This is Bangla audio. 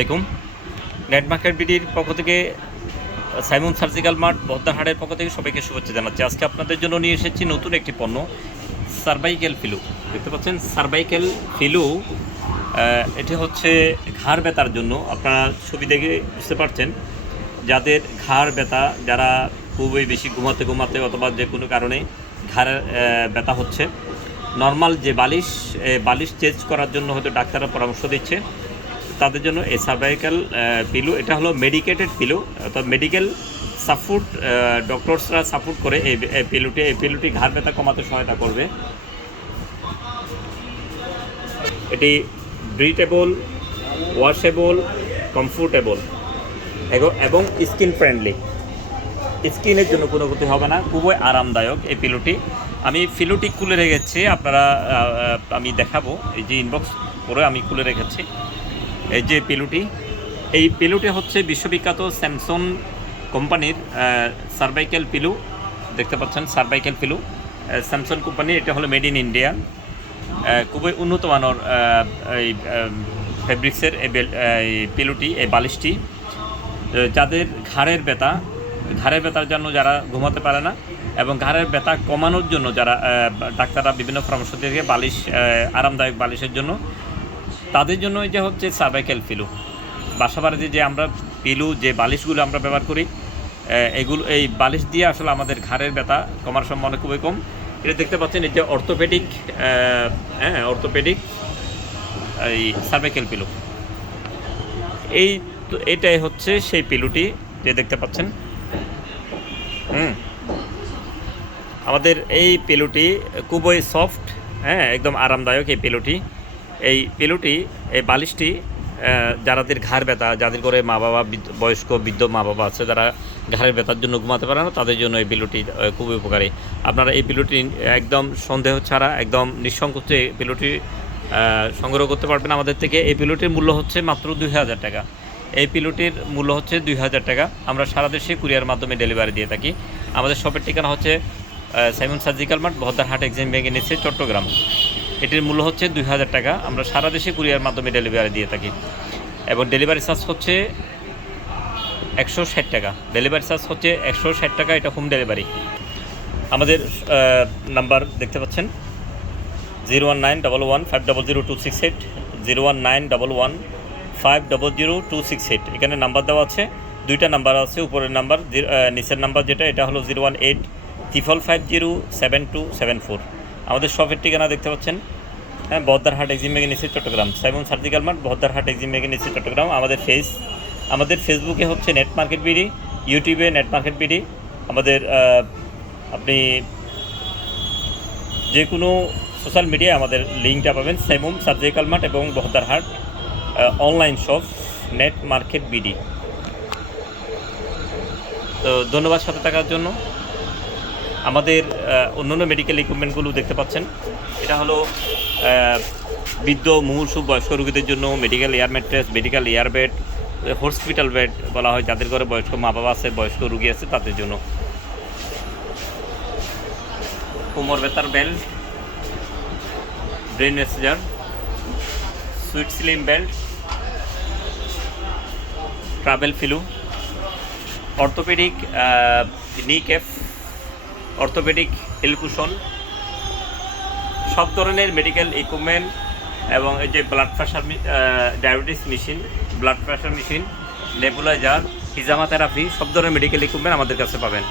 আলাইকুম নেট মার্কেট বিডির পক্ষ থেকে সাইমন সার্জিক্যাল মার্ট বদ্দারহাটের পক্ষ থেকে সবাইকে শুভেচ্ছা জানাচ্ছি। আজকে আপনাদের জন্য নিয়ে এসেছি নতুন একটি পণ্য সার্ভাইকেল ফিলু দেখতে পাচ্ছেন সার্ভাইকেল ফিলু এটি হচ্ছে ঘাড় ব্যথার জন্য। আপনারা ছবি দেখে বুঝতে পারছেন, যাদের ঘাড় ব্যথা, যারা খুবই বেশি ঘুমাতে ঘুমাতে অথবা যে কোনো কারণে ঘাড়ের ব্যথা হচ্ছে নর্মাল যে বালিশ বালিশ চেঞ্জ করার জন্য হয়তো ডাক্তাররা পরামর্শ দিচ্ছে। তাদের জন্য এই সার্ভাইকাল পিলু এটা হলো মেডিকেটেড পিলু অর্থাৎ মেডিকেল সাপোর্ট ডক্টরসরা সাপোর্ট করে এই পিলুটি এই পিলুটি ঘাড় ব্যথা কমাতে সহায়তা করবে। এটি ব্রিটেবল ওয়াশেবল কমফোর্টেবল এবং স্কিন ফ্রেন্ডলি স্কিনের জন্য কোনো ক্ষতি হবে না, খুবই আরামদায়ক এই পিলুটি আমি পিলুটি খুলে রেখেছি, আপনারা আমি দেখাবো, এই যে ইনবক্স করে আমি খুলে রেখেছি। এই যে পিলুটি, এই পিলুটি হচ্ছে বিশ্ববিখ্যাত স্যামসং কোম্পানির সার্ভাইকেল পিলু। দেখতে পাচ্ছেন সার্ভাইকেল পিলু। স্যামসং কোম্পানির, এটা হলো মেড ইন ইন্ডিয়া খুবই উন্নত মানের এই ফেব্রিক্সের এই পিলুটি, এই বালিশটি। যাদের ঘাড়ের ব্যথা, ঘাড়ের ব্যথার জন্য যারা ঘুমাতে পারে না এবং ঘাড়ের ব্যথা কমানোর জন্য যারা ডাক্তাররা বিভিন্ন পরামর্শ দিয়ে বালিশ আরামদায়ক বালিশের জন্য তাদের জন্য যে হচ্ছে সার্ভাইকেল পিলু বাসা বাড়িতে যে আমরা পিলু যে বালিশগুলো আমরা ব্যবহার করি এগুলো এই বালিশ দিয়ে আসলে আমাদের ঘাড়ের ব্যথা কমার সম্ভাবনা খুবই কম। এটা দেখতে পাচ্ছেন, এই যে অর্থোপেডিক হ্যাঁ অর্থোপেডিক এই সার্ভাইকেল পিলু এই এটাই হচ্ছে সেই পিলুটি যে দেখতে পাচ্ছেন। হুম। আমাদের এই পিলুটি খুবই সফট হ্যাঁ একদম আরামদায়ক এই পিলুটি এই পিলুটি, এই বালিশটি যাদের ঘাড় ব্যথা, যাদের করে মা বাবা বয়স্ক বৃদ্ধ মা বাবা আছে, যারা ঘাড়ের ব্যথার জন্য ঘুমাতে পারে না, তাদের জন্য এই পিলুটি খুবই উপকারী। আপনারা এই পিলুটি একদম সন্দেহ ছাড়া, একদম নিঃসংকোচে এই পিলুটি সংগ্রহ করতে পারবেন আমাদের থেকে। এই পিলুটির মূল্য হচ্ছে মাত্র দুই হাজার টাকা। এই পিলুটির মূল্য হচ্ছে দুই হাজার টাকা। আমরা সারা দেশে কুরিয়ার মাধ্যমে ডেলিভারি দিয়ে থাকি। আমাদের শপের ঠিকানা হচ্ছে Simon surgical mart Bahaddarhat Exim ব্যাংকের নিচ্ছে চট্টগ্রাম। এটির মূল্য হচ্ছে দুই হাজার টাকা। আমরা সারা দেশে কুরিয়ার মাধ্যমে ডেলিভারি দিয়ে থাকি। এবং ডেলিভারি চার্জ হচ্ছে একশো ষাট টাকা। ডেলিভারি চার্জ হচ্ছে একশো ষাট টাকা, এটা হোম ডেলিভারি। আমাদের নাম্বার দেখতে পাচ্ছেন? Zero one nine double one five double zero two six eight. Zero one nine double one five double zero two six eight. এখানে নাম্বার দেওয়া আছে। দুইটা নাম্বার আছে, উপরের নাম্বার নিচের নাম্বার যেটা, এটা হলো zero one eight triple five zero seven two seven four. আমাদের শপের ঠিকানা দেখতে পাচ্ছেন। হ্যাঁ বহদ্দারহাট এক্সিম মেগে নিচে Chittagong. Simon surgical mart Bahaddarhat Exim মেগে নিচে চট্টগ্রাম। আমাদের ফেস আমাদের ফেসবুকে হচ্ছে নেট মার্কেট বিডি ইউটিউবে নেট মার্কেট বিডি আমাদের আপনি যে কোনো সোশ্যাল মিডিয়ায় আমাদের লিঙ্কটা পাবেন সেমুম সার্জিক্যাল মার্ট এবং Bahaddarhat online shop net market BD তো ধন্যবাদ সাথে থাকার জন্য। আমাদের অন্যান্য মেডিকেল ইকুইপমেন্টগুলো দেখতে পাচ্ছেন। এটা হলো বৃদ্ধ মুমূর্ষু বয়স্ক রোগীদের জন্য medical air mattress medical air bed hospital bed বলা হয়, যাদের ঘরে বয়স্ক মা বাবা আছে, বয়স্ক রুগী আছে, তাদের জন্য। কোমর ব্যথার belt brain massager sweet slim belt travel ফিলু orthopaedic knee cap orthopaedic এলকুশন, সব ধরনের মেডিকেল ইকুইপমেন্ট এবং এই যে blood pressure diabetes machine blood pressure machine nebuliser হিজামা therapy সব ধরনের মেডিকেল ইকুইপমেন্ট আমাদের কাছে পাবেন।